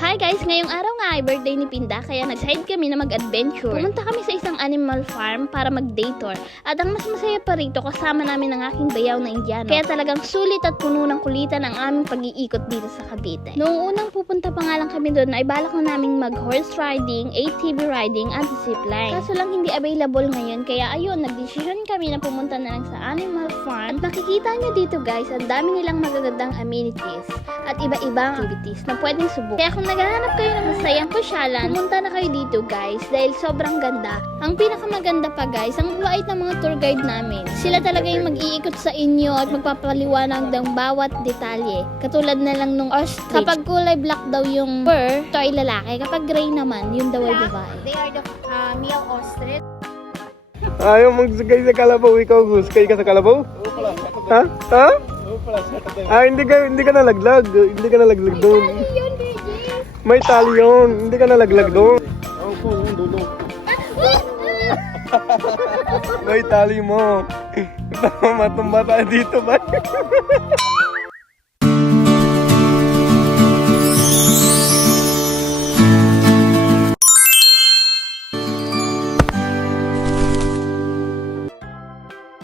Hi guys! Ngayong araw nga ay birthday ni Pinda kaya nag-decide kami na mag-adventure. Pumunta kami sa isang animal farm para mag-day tour. At ang mas masaya pa rito kasama namin ang aking bayaw na Indiano. Kaya talagang sulit at puno ng kulitan ang aming pag-iikot dito sa Cavite. Noong unang pupunta pa nga lang kami doon ay balak na naming mag-horse riding, ATV riding at zipline. Kaso lang hindi available ngayon kaya ayun, nag-decision kami na pumunta na lang sa animal farm. At makikita nyo dito guys, ang dami nilang magagandang amenities at iba-ibang activities na pwedeng subukan. Kaya kung naghahanap kayo ng masayang pasyalan, pumunta na kayo dito guys dahil sobrang ganda. Ang pinakamaganda pa guys, ang bait ng mga tour guide namin. Sila talaga yung mag-iikot sa inyo at magpapaliwanag ng bawat detalye. Katulad na lang nung ostrich. Kapag kulay black daw yung fur, ito ay lalaki. Kapag gray naman, yun daw ay babae. They are the male ostrich. Ayaw magsagay sa kalabaw, ikaw Gus. Kaya ka sa kalabaw? Ha? Ha? Hindi ka nalaglag. Hindi ka nalaglag doon. May tali yun. Hindi ka nalaglag doon. May tali mo. Matumba tayo dito ba?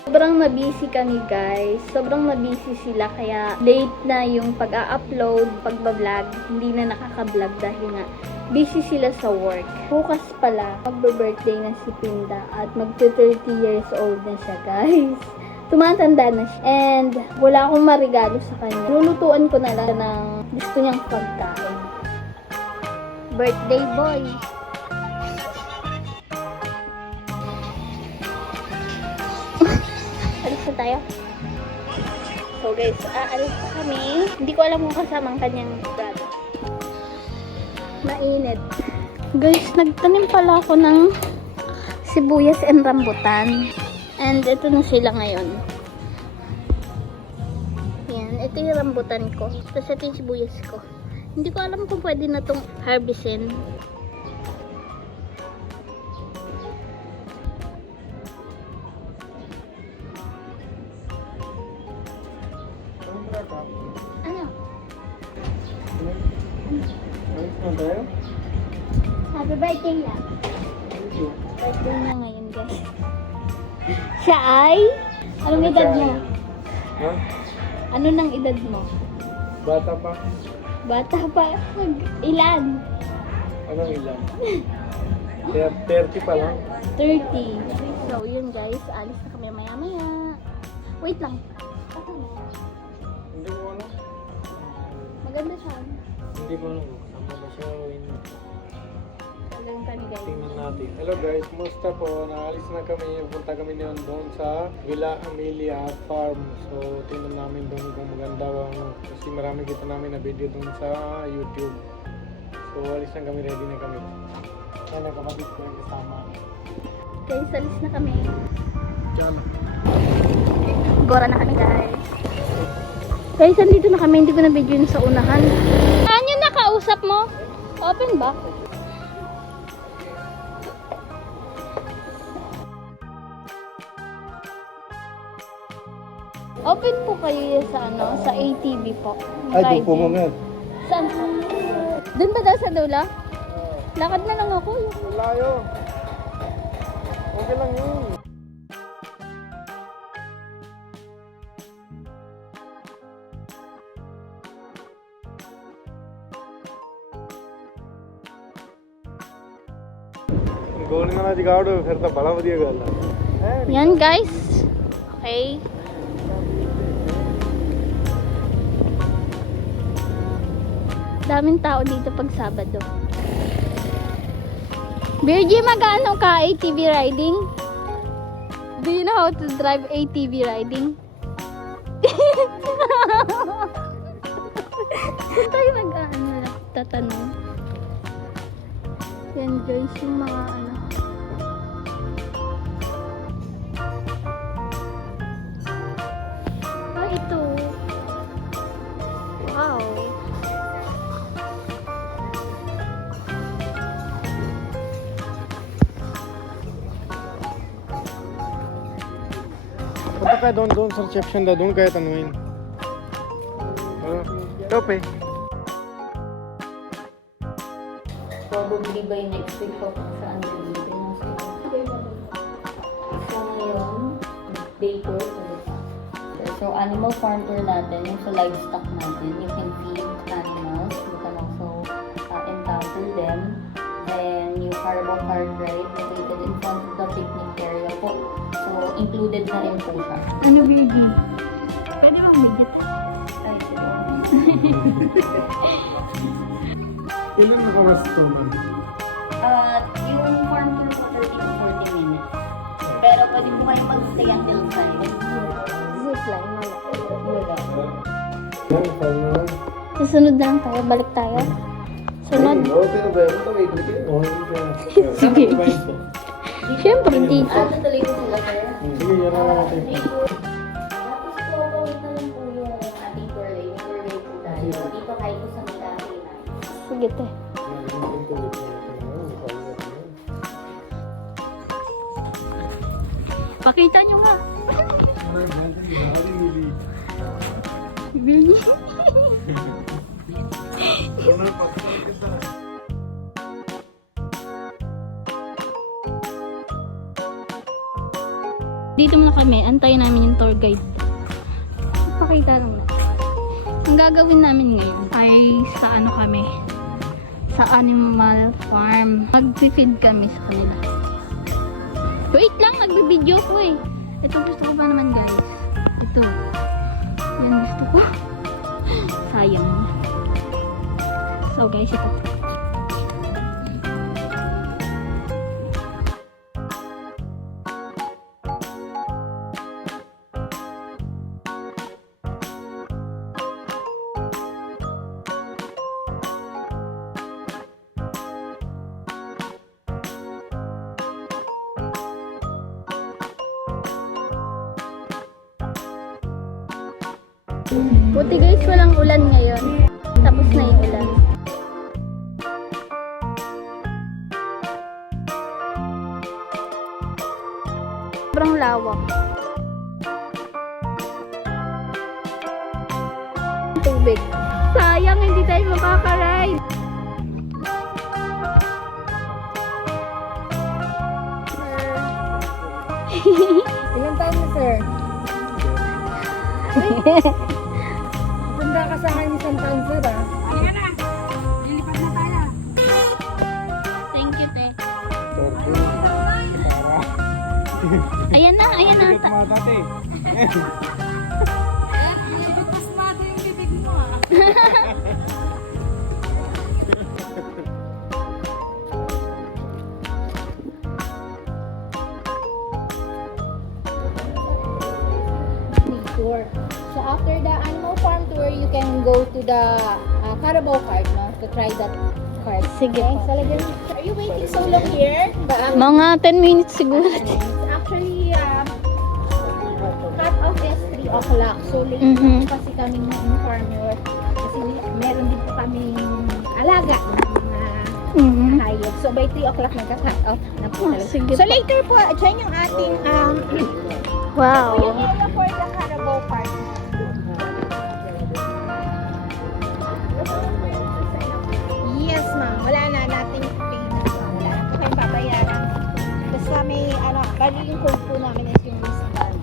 Sobrang nabisi kami guys. Sobrang nabisi sila kaya late na yung pag-a-upload, pagbablog. Hindi na nakaka-vlog dahil nga busy sila sa work. Bukas pala, magbe-birthday na si Pinda at mag-30 years old na siya guys. Tumatanda na siya. And wala akong marigalo sa kanya. Lulutuan ko na lang ng gusto niyang pagkain. Birthday boy! Alis na tayo. So guys, aalis na kami. Hindi ko alam kung kasama ang kanyang brother. Mainit. Guys, nagtanim pala ako ng sibuyas and rambutan. And ito na sila ngayon. Yan, ito yung rambutan ko. Tapos ito yung sibuyas ko. Hindi ko alam kung pwede na itong harvestin. Ano? Happy birthday lang. Birthday niya ngayon guys. Siya ay? Anong edad mo? Ha? Ano nang edad mo? Bata pa? Bata pa. Ilan? Anong ilan? Kaya 30 pa lang. 30. So yun guys, alis na kami maya maya. Wait lang. Hindi mo alam? Maganda siya. Hindi mo alam. Kasama ba siya o hindi? Magaling kami guys. Tingnan natin. Hello guys, musta po? Naalis na kami. Punta kami doon sa Villa Amelia Farm. So, tingnan namin doon kung maganda kasi marami kita namin na video doon sa YouTube. So, alis na kami. Ready na kami. Kaya nakapagit ko yung kasama. Guys, alis na kami. Diyan. Gora na kami guys. Guys, andito na kami. Hindi ko na video yun sa unahan. Saan yung nakausap mo? Open ba? Open po kayo sa sa ATV po. Ay, doon po mga. Saan po? Doon ba daw sa dula? Lakad na lang ako. Malayo. Okay lang yun. ਗੋਲੀਆਂ ਨਾਲ ਜਗਾੜ ਹੋਵੇ ਫਿਰ ਤਾਂ ਬੜਾ ਵਧੀਆ ਗੱਲ ਆ Yan guys. Okay. Daming tao dito pag Sabado. Virgie, mag-ano ka ATV riding? Do you know how to drive ATV riding? Saan tayo mag-ano lang? Tatanong. Yan guys, yung mga ano. Ito. Wow. Punta ka doon sa reception daw, doon kaya tanuin. Tope. Probably by next week po kung saan nandito yung sila. So ngayon, day tour ulit. So animal farm tour natin, yung sa livestock natin, you can feed animals, you can also encounter them. Then yung carabao cart ride located in front of the picnic area po. So included na rin po siya. Ano, Virgie? Pwede bang bigit? Ay, Ilan na oras to, ma'am? yung farm tour po 30 to 40 minutes. Pero pwede po kayo mag-stay until 5. Zipline, wala. Wala. Yan, paano na? Susunod na lang tayo, balik tayo. Sunod. Sige. Siyempre, dito. Tutuloy po sila, sir. Sige, yan na natin. Tapos po, gawin na lang po yung ating tour lane. Tour lane po tayo. Dito kayo po sa Milano. Sige, te. Pakita nyo nga. Virgie. Dito muna kami, antayin namin yung tour guide. Pakita lang na. Ang gagawin namin ngayon ay sa ano kami, sa animal farm. Mag-feed kami sa kanila. Wait lang, nagbibideo ko eh. Ito gusto ko pa naman guys. Ito. Yan gusto ko. Sayang. So guys, ito. Buti guys, walang ulan ngayon. Tapos na yung ulan. Sobrang lawak. Tubig. Sayang, hindi tayo makaka-ride. Ilan tayo na, sir? Tanda ka sa akin isang taon, sir, ah. Thank you, te. Ayan na, ayan na. Tour. So after the animal farm tour, you can go to the Carabao cart, no? To try that cart. Sige Okay, po. so again, are you waiting so long here? Mga 10 minutes siguro. Actually, cut off is 3 o'clock. So late Mhm. kasi kaming farmer. Kasi meron din po kaming alaga ng mga Mhm. hayop. So by 3 o'clock nagka-cut off na po Oh, talaga. sige So po. later po, dyan yung ating Wow. yung area for the Carabao Park. Yes, ma'am. Wala na nating pay na. Wala na po kayong babayaran. Basta may, bali yung code po namin is yung wristband.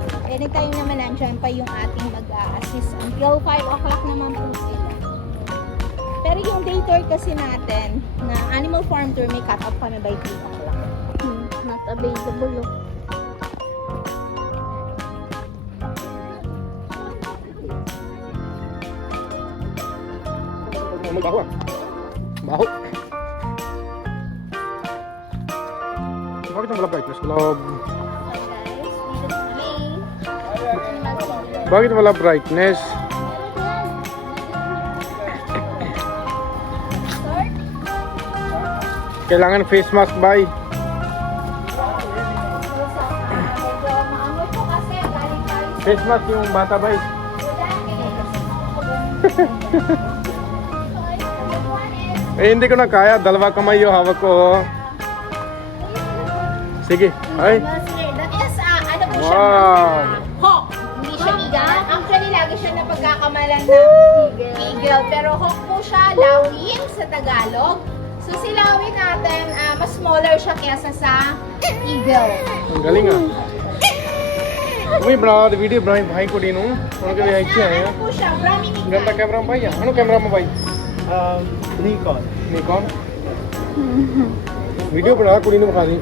So, anytime naman nandiyan pa yung ating mag-a-assist until 5 o'clock naman po sila. Pero yung day tour kasi natin, na animal farm tour, may cut off kami by 3 o'clock. Not available. Oh. May baho ah. Baho. Bakit ang wala brightness? Wala... So guys, dito na kami. Bakit wala brightness? Kailangan face mask ba? Medyo maangoy po kasi galing tayo sa Face mask yung bata ba? Eh, hindi ko na kaya. Dalawa kamay yung hawak ko. Sige. Ay. That is, ano po siya? Wow. Hawk. Hindi siya iga. Actually, lagi lagi siya napagkakamalan ng eagle. Pero hawk po siya, lawin sa Tagalog. So silawin natin, mas smaller siya kesa sa eagle. Ang galing ah. May bra video bra भाई को dino. Ano kaya ay siya? Ano po siya? Brahmin Ganda camera mo ba? Ano camera mo ba? Nikon. Nikon. Video bra ko dino kani.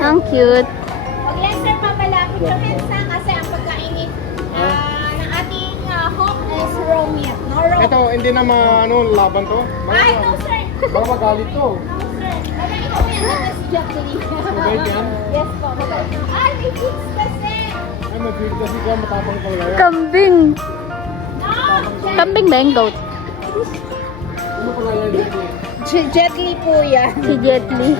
Ang cute. Huwag lang sir papalapit sa mensa kasi ang pagkainin ng ating hawk is raw meat. No raw. Ito hindi na ano laban to. Ay, no sir. Baka magalit to. No sir. Wala ito po yan na si Jack Lee. Mabait yan? Yes po, mabait. Ay, may kids kasi. Ay mag-feed kasi ka matapang talaga yan. Kambing. No! Kambing ba yung goat? Ano pala yan dito? Jet Li po yan. Si Jet Li.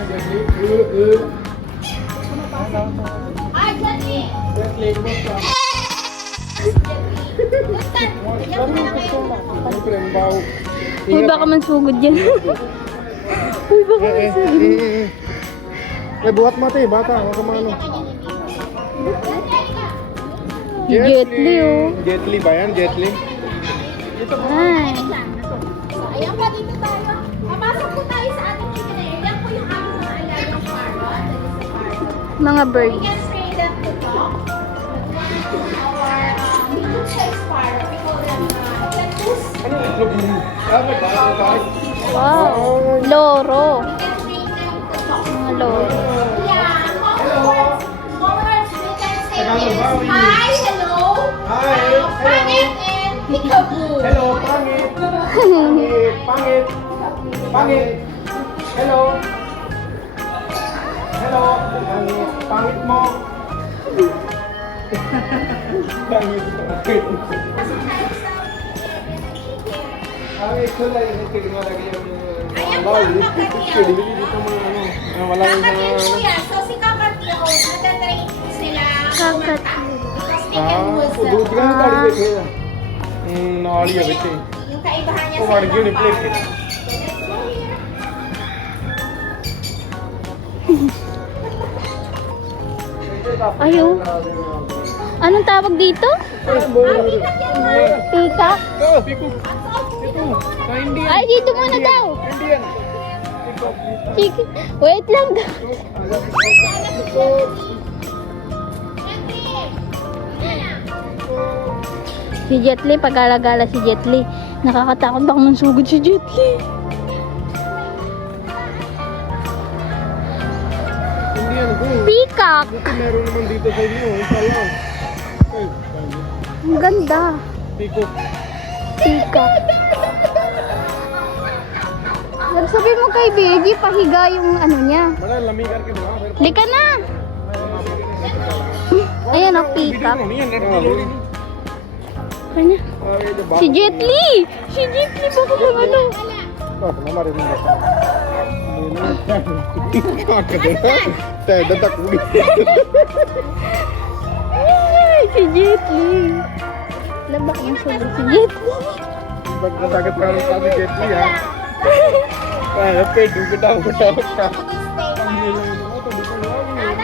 Ay, Jet Li! Lustan! Bigyan mo na kayo. Uy, baka man sugod yan. Uy, baka man sugod. Eh, buhat mati, bata. Huwag ka maano. Si Jet Li, oh. Jet Li ba yan? Jet Li? Ay. So, ayan pa dito tayo. Papasok po tayo sa ating chicken area. Yan po yung aming mga alagang parrot. That is a parrot. Mga We birds. can train them to talk. But our medium-sized parrot, we call them cactus. Ano itlog mo? Wow. Loro. We can train them to talk. Mga loro. Yeah, congrats, we can say this. Hi, hello. Hi. Pangit and peekaboo. Hello, pangit. Pangit. Pangit. Pangit. Hello. Hello. Pangit. Pangit mo. Pangit. Ay, ito lang yung tingnan lagi yung Ayan po ang kakatiyaw. dito mga ano, wala yung Kakatiyaw po yan. So, si kakatiyaw, natatrain sila. Kakatiyaw. Because they can wisdom. दूध का गाड़ी बैठे नाली है बच्चे Yung kaibahan niya Oh, sa Margyo, ibang ni-play parrot. it. So, let's go here. Ayaw. Anong tawag dito? Peacock? Piku itu Indian Ay, dito muna daw. Indian Chicken. Wait lang daw. Si Jet Li, pag-alagala si Jet Li. Nakakatakot baka mansugod si Jet Li. Indian ko Peacock. buti meron naman dito sa inyo isa lang ay Ang ganda. piku Peacock. Nagsabi mo kay Beji, pahiga yung ano niya. बड़ा लंबी करके दो फिर Lika na. Ayan o, peacock. नहीं है नेट लोरी Kanya. ये जो Si Jet Li! Si Jet Li, baka lang ano. बात हमारे नहीं है तय तक पूरी Ay, si Jet Li. Labak yung sabi si Jet Li. Bagdagat ka ng kami Jet Li ha kaya pedo kita That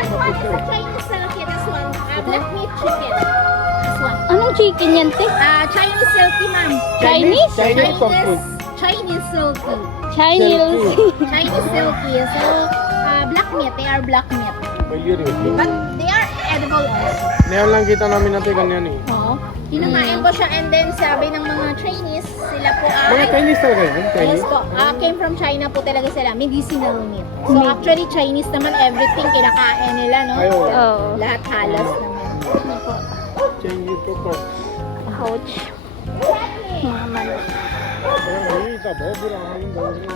one is a Chinese silky, this one. Black meat chicken. This one. Anong chicken yan, te? Chinese silky, ma'am. Chinese? Chinese pumpkin. Chinese silky. Chinese. Chinese silky. So, black meat. They are black meat. Failure yun. But they are edible also. Ngayon lang kita namin natin ganyan eh. Oo. Kinakain ko siya and then sabi ng mga Chinese, sila po Mga Chinese talaga yun? Yes Chinese? po. Came from China po talaga sila. Medicinal meat. So actually Chinese naman everything kinakain nila, no? Ayaw. Oo. Lahat halos naman. Chinese to ko. Ouch. Mga manok. Ay, tabo, burahan yung gawin.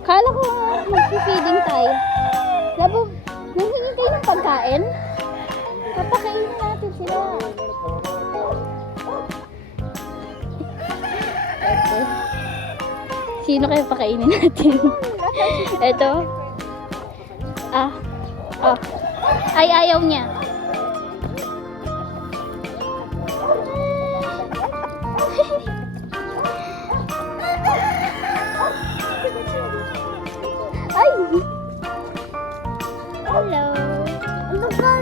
Kala ko mag-feeding tayo. Labo, nanghingi kayo ng pagkain? Papakainin natin sila. Sino kayo pakainin natin? Ito. Ah. Ay, ayaw niya. Ay! Hello! Ano ba?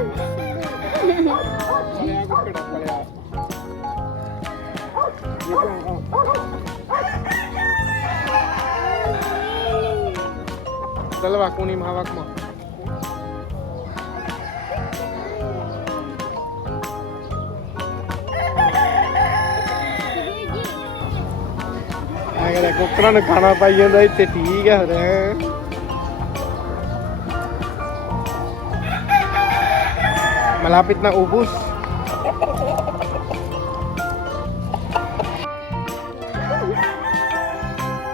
Dalawa, kunin mo, hawak mo. अगर कुकरा ने खाना पाई ਜਾਂਦਾ ਇੱਥੇ ਠੀਕ ਹੈ ਫਿਰ malapit na ubos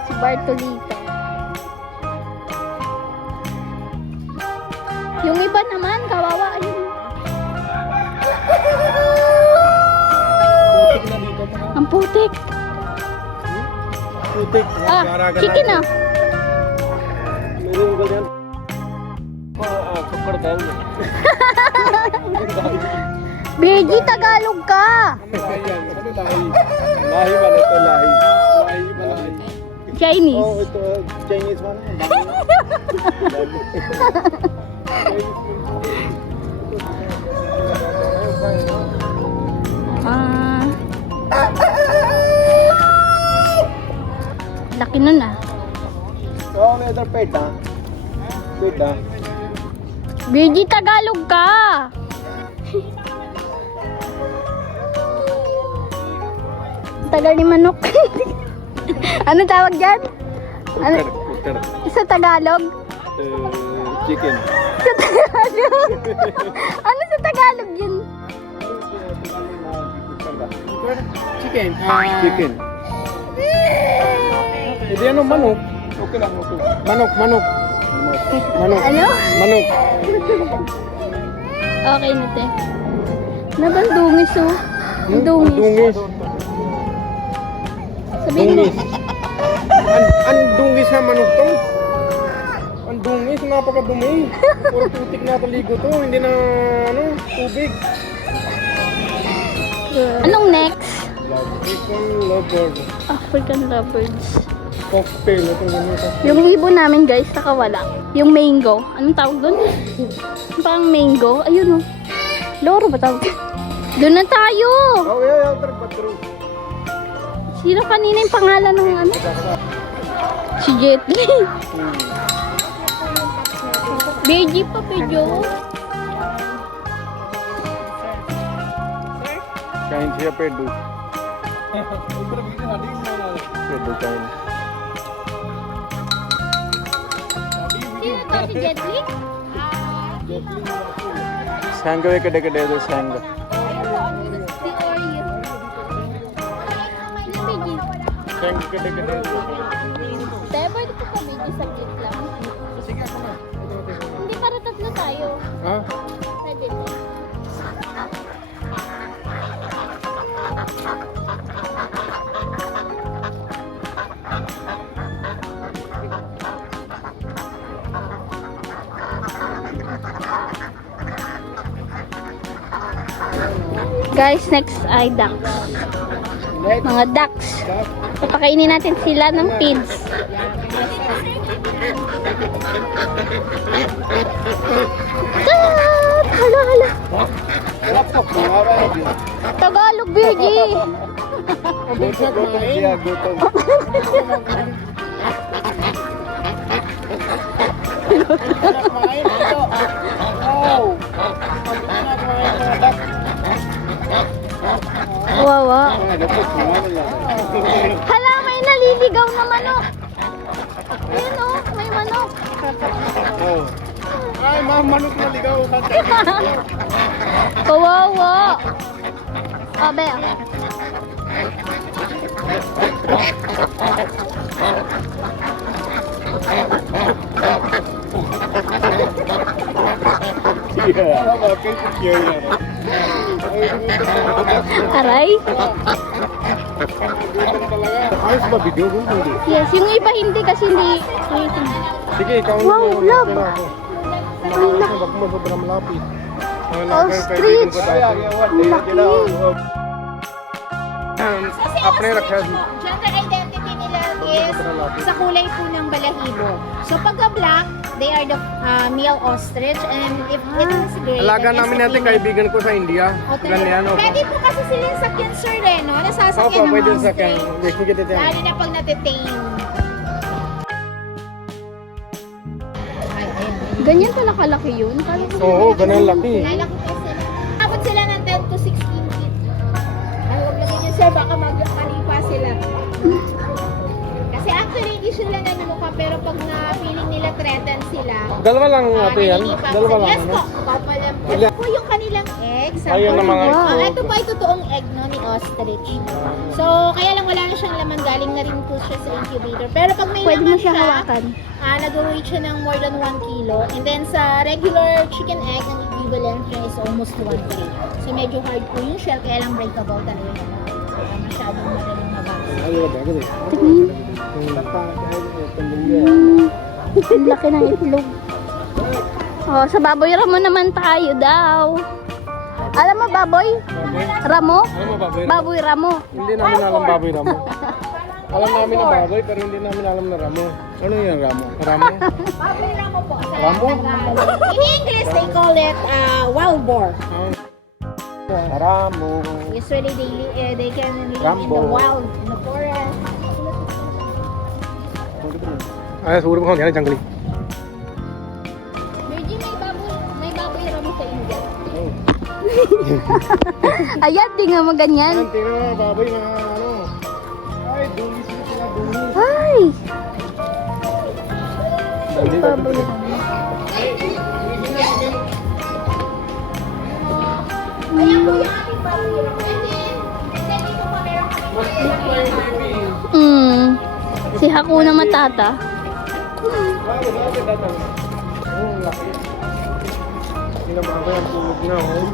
Si Bartolito. Yung iba naman, kawawa. Ayun. Ang putik. putik Ah, chicken na. meron ko yan kukkar dal Beji, Tagalog ka. ano lahi lahi ba ito lahi ba lahi Chinese. Oh, ito Chinese one. Ah. Laki nun ah. Oh, may other pet ah. Pet ah. Beji, Tagalog ka. Tagal ni manok. Ano tawag dyan? Ano? kukkar Sa Tagalog? chicken Sa Tagalog? Ano sa Tagalog yun? chicken chicken hindi ano manok okay lang okay manok manok manok Ano? manok Okay na te. Nabandungis oh. Ang dungis. dungis Sabihin mo. dungis ang dungis na manok to ang dungis napakadumi puro putik na taligo to hindi na ano tubig Anong next? African lovebird African lovebirds. cocktail ito ganito Yung ibon namin guys, nakawala. Yung mango. Anong tawag doon? Parang mango. Ayun oh. Loro ba tawag? Doon na tayo! oh yeah true Sino kanina yung pangalan ng ano? Si Jet Li. Beji pa, Bejo. kain siya pedu pedu kain Sino to si Jet Li? sang वे कड़े कड़े दो sang Si Oreo. Beji. sang कड़े कड़े Tayo, pwede po pa Beji saglit lang. Hindi, para tatlo tayo. हाँ Pwede po. Guys, next ay ducks. Mga ducks. Papakainin natin sila ng feeds. Hala, hala. Tagalog, Beji. Gutom siya, gutom. Wawa. Dapat kumano yan. Hala, may naliligaw na manok. Ayan o, may manok. Oh. ay manok na ligaw Kawawa. Abe. Yeah. Bakit siya yan? Aray. ayos ba video ko hindi Yes, yung iba hindi kasi hindi. sige ikaw Wow, love. wag mo sobrang malapit Ostrich. अपने रखा जी Gender identity nila is sa kulay po ng balahibo. So pagka black, they are the male ostrich, and if it is gray, alaga that is namin the natin female. kaibigan ko sa India ganyan o Pwede po kasi sila yung sakyan, sir, eh, no? Nasasakyan opo ng pwede mga sa kanya ostrich. देखिए कितने Lalo na pag natitame. Ganyan pala kalaki yun. Kala ko Oo, ganun laki. Lalaki pa sila. Abot sila ng 10 to 16 feet. Ay, huwag lang yun, sir. Baka magkalipa sila. Kasi actually, hindi sila nanunukha. Pero pag na-feeling nila threatened sila, Dalawa lang ate yan. nalilipat Dalawa sila. lang. Yes po. Couple lang. Ito po yung kanilang egg. Ayun na mga Ito po ay totoong egg no, ni ostrich. So, kaya lang wala na siyang laman. Galing na rin po siya sa incubator. Pero pag may pwede mo laman siya siya, hawakan. nag-weight siya ng more than 1 kilo. And then sa regular chicken egg, ang equivalent niya is almost 1 kilo. So medyo hard po yung shell, kaya lang breakable talaga yun. Masyadong madaling mabasa. Tingin. Ang laki ng itlog. Oh, sa baboy ramo naman tayo daw. Alam mo baboy? Ramo? Alam mo baboy? Baboy ramo. Hindi namin alam baboy ramo. Alam namin na baboy pero hindi namin alam na ramo. Ano yung ramo? Ramo? Baboy ramo po sa Ramo? Tagalog. In English, they call it wild boar. Ramo. Usually, they can live in the Rambo. wild, in the forest. Ay, siguro ko yan jungle. Virgin, may baboy ramo sa India. Ayan, di nga maganyan. Tingnan mo baboy na ano. Ay, dumi sila dumi. Ay! Baboy. Baboy ramo. Ayan po yung ating baboy ramo. And then dito po meron kami Si Hakuna Matata. Oh, laki. Sila baboy ang tulog na oh.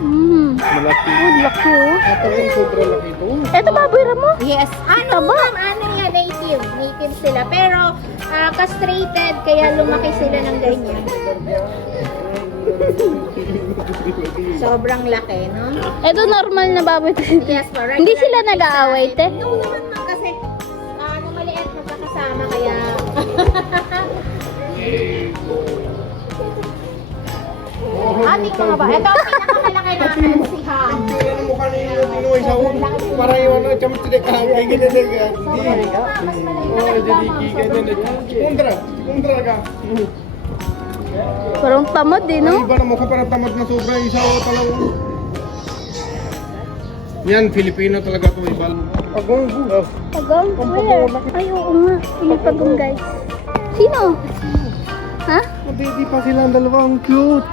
Malaki. Oh, laki oh. Ito yung sobrang laki ito. Eto baboy ramo. Yes. Ano ma'am? Ano yan? Native. Native sila. Pero castrated, kaya lumaki sila ng ganyan. Sobrang laki, no? Eto normal na baboy. Yes, correct. Hindi sila nag-aaway, te? No naman ma'am, kasi maliit magkakasama, kaya... Ating mga ba? Ito ang pinakamalaki namin, si Han. Tingnan mo kanina yung tinuwi sa ulo. Para yung ano, chamot sila kagay. Ganyan na ka. Oh, jadi ganyan na. Kundra ka. Parang tamad eh, no? Iba na mukha para tamad na sobra. Isa o talaga. Yan, Filipino talaga to. Iba. Pagong. Pagong? Where? Ay, oo nga. Yung pagong, guys. Sino? Ha? Nadedi pa sila ang dalawa. Ang cute.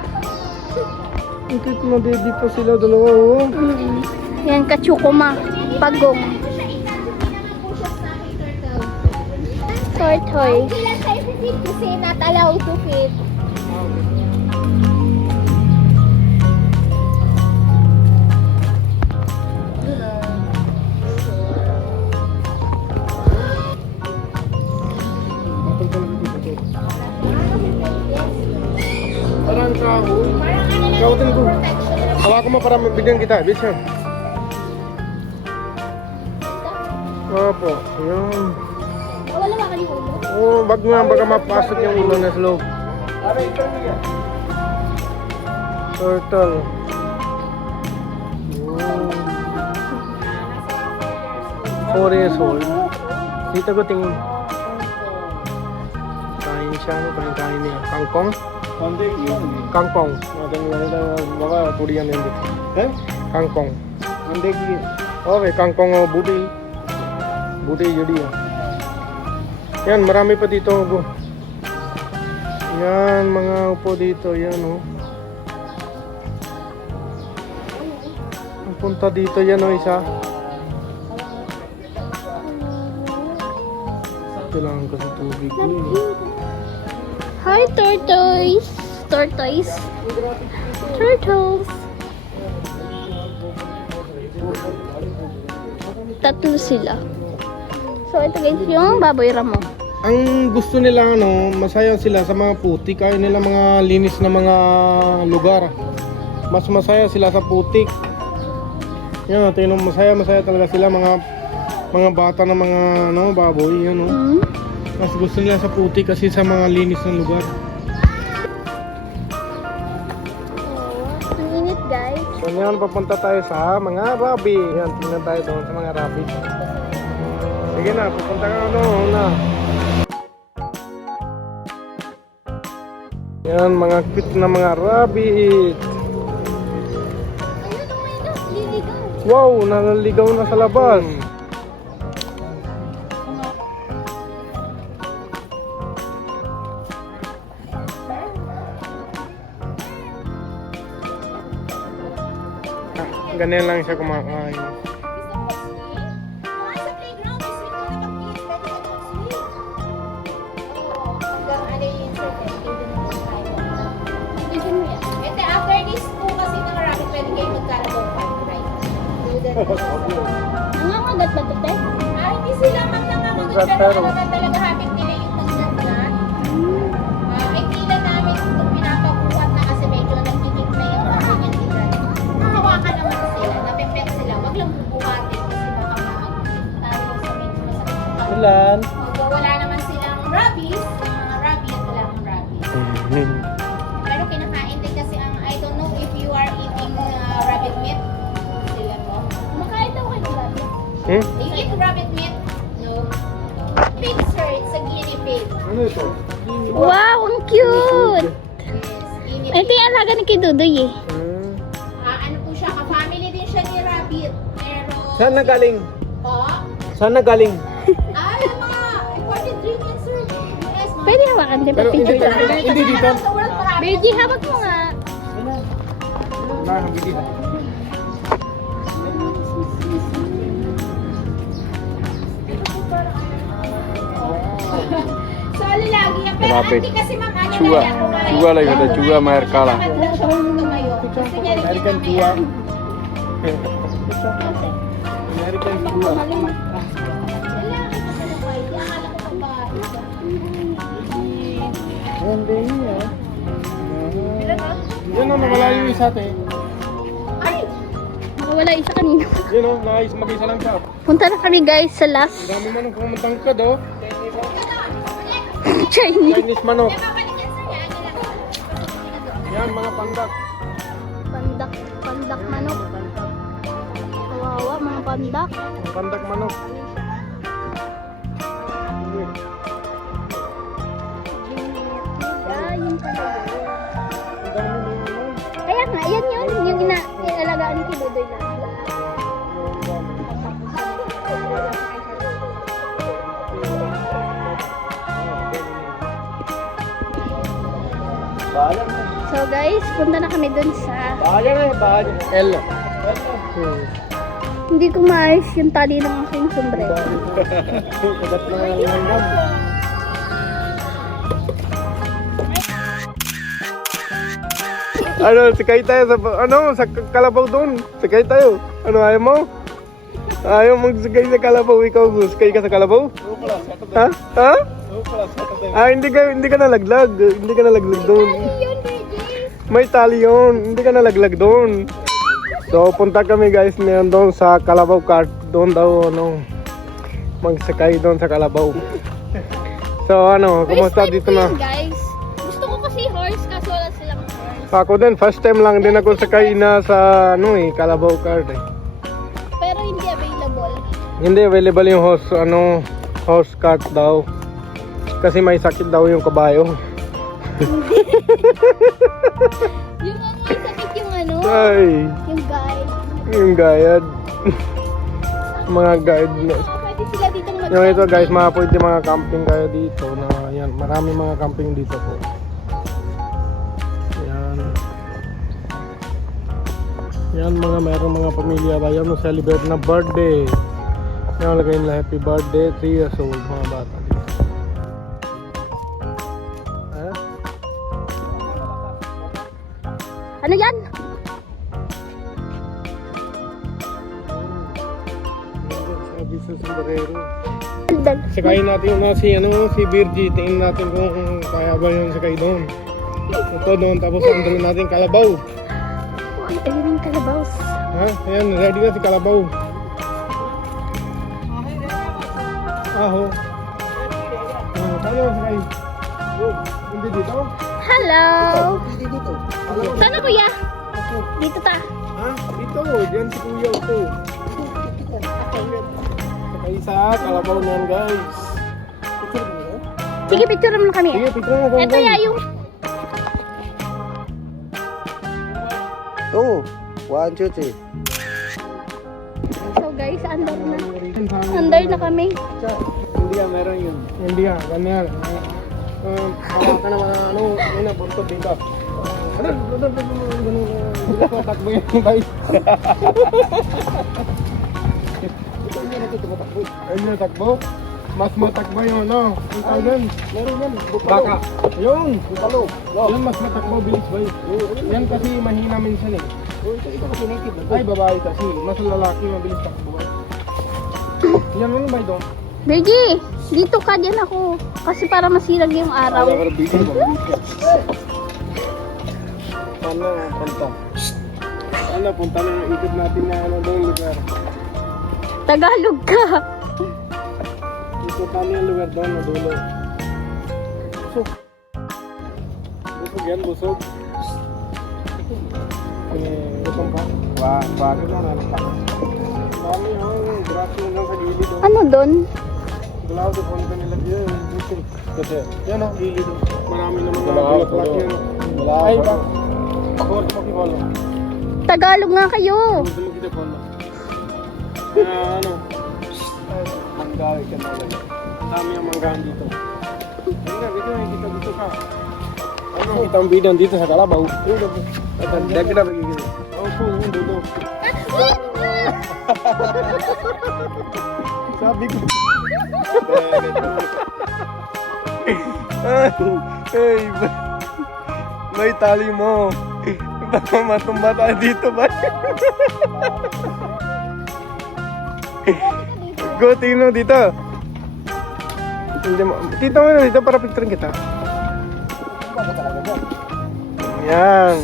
Ang cute na dedi pa sila dalawa. Oh. Yan, kachukuma. Pagong. Tortoise. Ilan sa feed kasi not allowed to feed. Parang kahoy. Parang ano lang Ikaw din ko. protection. Hawakan mo para mabigyan kita. Bitch yan. Opo. Ayan. Wala ba kayo ulo? Oh, wag nga. Baka mapasok yung ulo na sa loob. Turtle. Oh. 4 years old. Dito ko tingin. Kain siya. Ano kain niya? Kangkong? Kangkong. Baka purihan yan dito. Kangkong. Okay, kangkong o budi. Budi jadi ya. Yan, marami pa dito. Go. Yan, mga upo dito. Yan, oh. Ang punta dito, yan, oh, isa. Kailangan ko sa tubig. Hi, tortoise. Tortoise. Turtles. Tatlo sila. So, ito guys, yung baboy ramo. Ang gusto nila, ano, masaya sila sa mga putik. Ayaw nila mga linis na mga lugar. Mas masaya sila sa putik. Yan, tingnan mo, masaya talaga sila. Mga bata na mga ano, baboy. Yan, oh. Mas gusto nila sa putik kasi sa mga linis na lugar. Ang init guys. So ngayon papunta tayo sa mga rabbit. Yan, tingnan tayo doon sa mga rabbit. Sige na, pupunta ka na. Yan, mga cute na mga rabbit. Ayun, oh my God, liligaw. Wow, naliligaw na sa labas. Ganyan lang siya kumakain. Sa playground, may swing na mag-kids. Pwede ka mag-swing. Oo, hanggang ano yung certain. Pwede na tayo. Tignan mo yan. And then after this po kasi ng rabbit, pwede kayo mag-carabao park ride. Do that. Nangangagat ba ito, te? Hindi sila nangangagat, pero Pero- talaga talaga habit nila yung nagdagdag. May tila namin itong pinapabuhat na kasi medyo nagtitig na yung mga ganyan tila. Hahawakan naman sila, napipek sila. Wag lang bubuhatin kasi baka mag-tayo sa medyo masakit yung pag- Ilan? Although wala naman silang rabies, mga rabbit, wala akong rabies. Pero kinakain din kasi ang, I don't know if you are eating rabbit meat. Sila po. Makain daw kayo ng rabbit. Hmm? Do you eat rabbit meat? No. Pig, sir. It's a guinea pig. Ano ito? Wow, ang cute! Yes, guinea Ito pig. yung alaga ni Kidudoy eh. Ano po siya, ka-family din siya ni rabbit. Pero... Saan nagaling? Po? Saan nagaling? Ay, yung mga imported ingredients, sir. Yes, mga... Pwede hawakan din pa Pero picture hindi- lang. hindi dito. Sa world marami. Virgie, hawak mo nga. So, lalagi yan. Pero Rabbit. hindi kasi ma'am, ano Chua. na yan, kumain. Chua lang yun, chua mahal kala. Bakit lang siya tumayo? Gusto niya rin yung mamaya. American chua. Lalaki na pala ba? Hindi, akala ko babae. Hindi niya. Yan o, nawala yung isa te. Ay! Nakawala isa kanina. Yan o, nais mag-isa lang siya. Punta na kami guys sa last Ang dami manong kumutangkad o. Chinese. Chinese manok. Babalik yan sir, yan. Yan lang. Yan, mga pandak. Pandak manok. Kawawa, mga pandak. Mga pandak manok. Ah, yun pala yun. Ang dami manok. Kaya nga, yan yun. Yung inaalagaan ni Kidudoy lang. Bayan na. So guys, punta na kami dun sa... Bayan na, bayan. L. Hindi ko maayos yung tali ng aking sombrero. Kagat na lang hanggang. Ano, sikay tayo sa, sa kalabaw doon. Sikay tayo. Ano, ayaw mo? Ayaw magsikay sa kalabaw. Ikaw, sikay ka sa kalabaw? Ha? Ha? Hindi ka nalaglag. Hindi ka nalaglag doon. May tali yun. Hindi ka nalaglag doon. So, punta kami guys ngayon doon sa Kalabaw Cart. Doon daw, magsakay doon sa Kalabaw. So, kumusta dito na? Guys, gusto ko kasi horse kaso wala silang horse. Ako din, first time lang din ako sakay na sa, Kalabaw Cart eh. Pero hindi available. Hindi available yung horse cart daw. Kasi may sakit daw yung kabayo. Yung sakit yung Ay, yung guide. yung guide. Mga guide na. Pwede sila dito mag- Yung ito guys, pwede mga camping kayo dito na yan, marami mga camping dito po. Yan. Yan mayroong mga pamilya ba yan celebrate na birthday. Yan lagay nila happy birthday 3 years old mga bata dito. Ano yan? Sabi sa sombrero. Dal. Sakayin natin yung si Virgie. Tingnan natin kung kaya ba yung sakay doon. Ito doon, tapos andro natin Kalabaw. Ay, ayun yung kalabaws. Ha? Ayan, ready na si Kalabaw. Aho. Paano sakay? Hindi dito? Hello! Hindi dito. Sana kuya? Dito ta. Ha? Dito. Diyan si Kuya ito. Sakay sa Kalabaw na yan guys. Sige, picture mo na kami. Sige, picture mo. Ito ya yung... 2, 1, 2, 3. So guys, under na. Under na kami. Hindi yan, meron yun. Hindi yan, ganyan. Hawakan naman ng ano, yun na, buntot dito. Hindi ko takbo yun, guys. Ayun yung takbo. Mas matakbo yung ano, 2,000. Meron yan. Baka. Yun. Bupalo. Yun mas matakbo, bilis ba yan kasi mahina minsan eh. Ito kasi native na. Ay, babae kasi. Mas lalaki, mabilis takbo. Yan ano ba ito? Bergie, dito ka, dyan ako. Kasi para masirag yung araw. Ano, punta? Ano, punta na yung ikot natin na ano doon lugar. Tagalog ka. Ikot namin yung lugar doon na dulo. Busog. Busog yan, busog. Busog pa? Bakit na nalapak? Dami yung grass yun lang sa gilid. Ano doon? Galaw doon kung ano nila dyan. Busog. Kasi, yan o, gilid. Marami naman na bulaklak yun. Ay, ba? Pagkawal ko pakipolo. Tagalog nga kayo. Gusto mo kita polo. Ano? Manggawi ka na lang. Ang dami ang manggahan dito. Dito, dito ka. Ano? Kita ang bidang dito sa Kalabaw. Dagdag na magiging. Oh, cool. Dudo. Sabi ko. Hey, may tali mo. Baka matumba tayo dito ba? Go, tingin mo dito. Hindi mo. Tito mo na dito para picturean kita. Yan.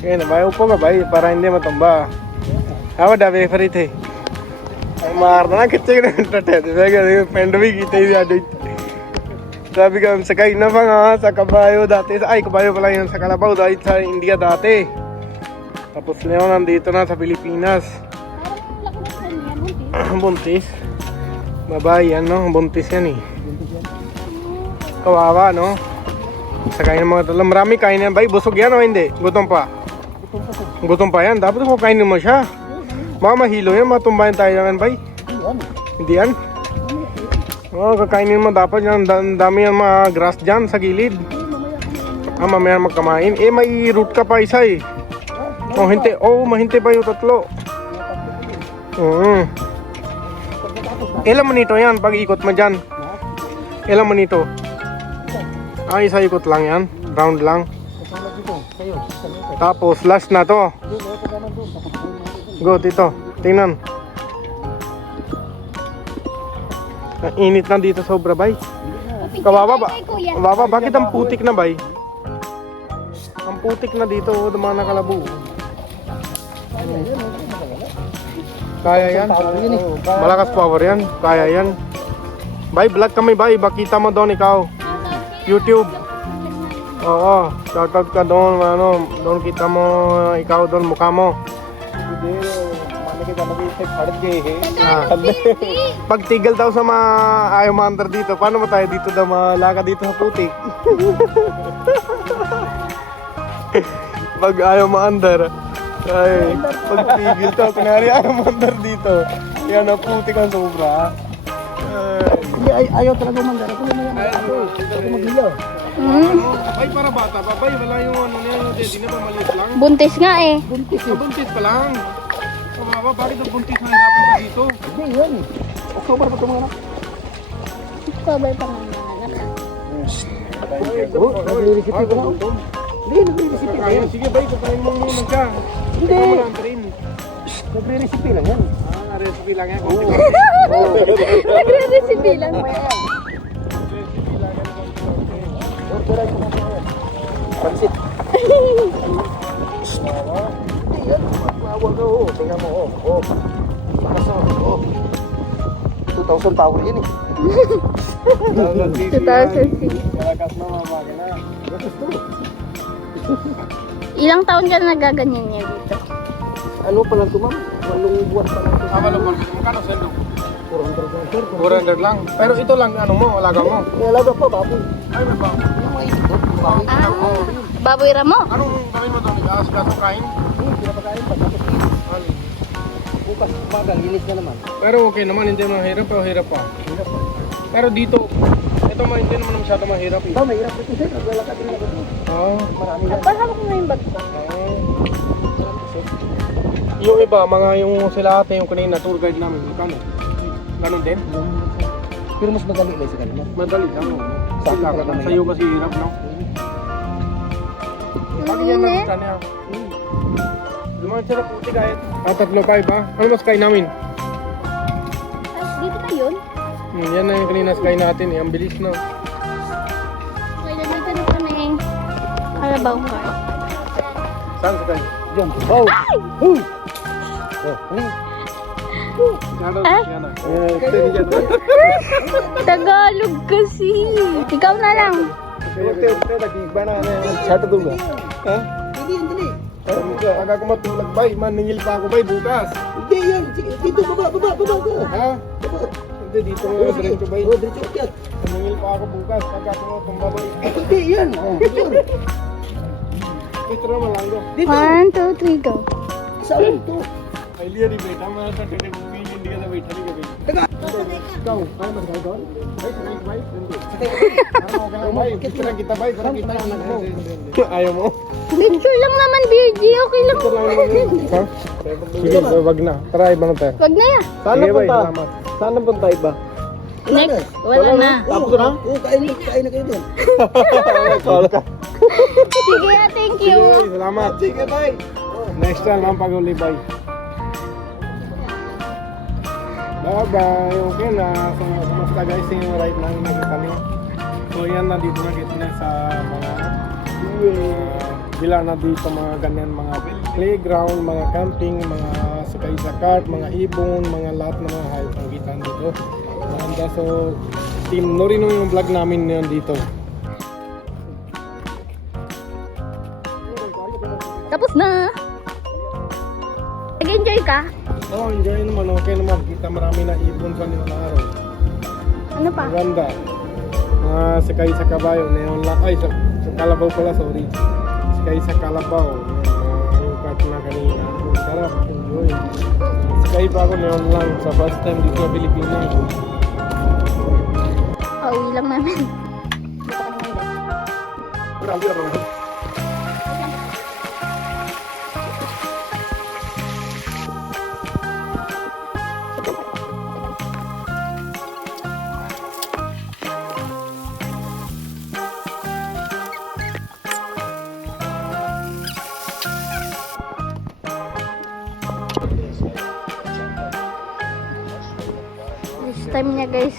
Okay, nabayo po ka ba? Para hindi matumba. Ako dapat favorite eh. मारना कितने पेंडवी की sabi ka sa kayo na ba nga sa Kabayo dati ay Kabayo pala yun sa Kalabaw dahil sa India dati tapos ngayon nandito na sa Pilipinas. Buntis babae yan no, buntis yan eh, kawawa no, sa kain ng mga talo marami kain yan bay, busog yan o hindi, gutom pa yan, dapat ko kainin mo siya, baka mahilo yan, matumbayan tayo yan bay, hindi yan. Oh, kakainin mo dapat yan, dami yan mga grass dyan sa gilid. Mamaya magkamain. Eh, may root ka pa isa eh. Oh, hinte. Oh, mahinte pa yung tatlo. Ilan mo nito yan pag ikot mo dyan? Ilan mo nito? Ah, isa ikot lang yan. Round lang. Tapos, last na to. Go, dito. Tingnan. Ang init na dito sobra bay. Kawawa ba? Kawawa, bakit ang putik na bay? Ang putik na dito, mga nakalabo. Kaya yan. Malakas power yan. Kaya yan. Bay, vlog kami bay. Bakita mo doon ikaw. YouTube. Oo. Shoutout ka doon. Ano, doon kita mo ikaw doon mukha mo. Pagtigal daw sa mga ayaw maandar dito, paano mo tayo dito daw malaka dito sa putik? Pag ayaw maandar, ay, pagtigil to, kunwari ayaw maandar dito, yan ang putik ang sobra. Hindi, ayaw talaga mandar. Ako naman yan. Ako maghila. Ay, para bata pa, bay, wala yung ano niya, yung daddy na ba, maliit lang? Buntis nga eh. Buntis pa lang. Kawawa, bakit ang buntis na hirapan pa dito? Hindi, yan eh. October pa ito mga anak. Cover pa nga mga anak. Nagre-recipe ko na ako. Hindi, nagre-recipe na yan. Sige, bay, kakain mo muna siya. Hindi. Ikaw mo lang rin. Nagre-recipe lang yan. Ah, recipe lang yan. Nagre-recipe lang. Orderan ko na yan. Pansit. Hindi yan. Mawag ka oh. Tingnan mo oh. Oh. Lakas na oh. 2,000 power yan eh. 2006. Malakas na mga makina. Ilang taon ka na nagaganyan niya dito? Ano pa lang ito ma'am? 8 buwan pa lang ito. Walang market. Magkano sendo? 400 lang sir. 400 lang. Pero ito lang, ano mo, alaga mo. May alaga pa baboy. Ay, may ba? Yung mga isikot. Baboy. Baboy ramo. Anong gawin mo doon? Ikaas ka itong kain? Pagkain pa, tapos linis. Bukas, umaga, linis na naman. Pero okay naman, hindi mahirap o hirap pa. Hirap pa. Pero dito, ito hindi naman masyado mahirap eh. Ito, mahirap ito sir. Naglalakad din ako. Oo. Marami yan. Parang ko na yung bag ko. Yung iba, mga yung sila ate, yung kanina, tour guide namin, kano? Ganon din? Pero mas madali lang sa kanila. Madali lang. Saka ka naman. Sa'yo kasi hirap, no? Bakit yan nakita niya? Lumayan sila puti kahit. Tatlo kayo ba? Ano mas kain namin? Dito na yun. Yan na yung kanina sky natin eh. Ang bilis na. Okay, nandito na kami. Carabao car. Saan sky? Diyan. Oh! Oh! Oh, ano? Yan na. Steady dyan. Tagalog kasi. Ikaw na lang. Nag-iba na. Chata doon ba? Ha? Hindi, hindi. Pag ako matulog bay, maningil pa ako bay bukas. Hindi yan. Sige, dito, baba ka. Ha? Hindi, dito mo diretso bay. Oh, diretso ukyat. Maningil pa ako bukas. Pag ako tumba bay. Hindi yan. Oh, yun. Dito naman lang go. Dito. 1, 2, 3, go. Saan to? Ay, liya di bay. Tama na sa tete movie. Hindi ka na bay. Tali ka bay. Ikaw, kaya mas gawin doon? Bay, sakay ka bay? Hindi. Ano ka lang bay? Picture lang kita bay. Parang kita lang mo. Ayaw mo? Picture lang naman, BG. Okay lang. Ha? Sige, wag na. Tara, iba na tayo. Wag na yan. Saan na punta? Saan na punta iba? Next. Wala na. Tapos na? Oo, kain na kayo doon. Call ka. Sige, thank you. Sige, salamat. Sige, bye. Next time lang pag-uli, bye. Bye-bye. Okay na. So, kumusta guys yung ride na nakita niyo? So, yan na dito na kita na sa mga bila na dito mga ganyan, mga playground, mga camping, mga sakay sa kart, mga ibon, mga lahat ng mga hayop ang kita dito. Maganda. So, Team Norino yung vlog namin ngayon dito. Tapos na. Nag-enjoy ka? Oo, enjoy naman. Okay naman. Kita marami na ibon sa nila araw. Ano pa? Maganda. Mga sakay sa kabayo. Neon lang. Ay, sa kalabaw pala. Sorry. Sakay sa kalabaw. Yung part na kanina. Sarap. Enjoy. Sakay pa ako neon lang. Sa first time dito sa Pilipinas. Pauwi lang namin. Grabe na naman. This time niya guys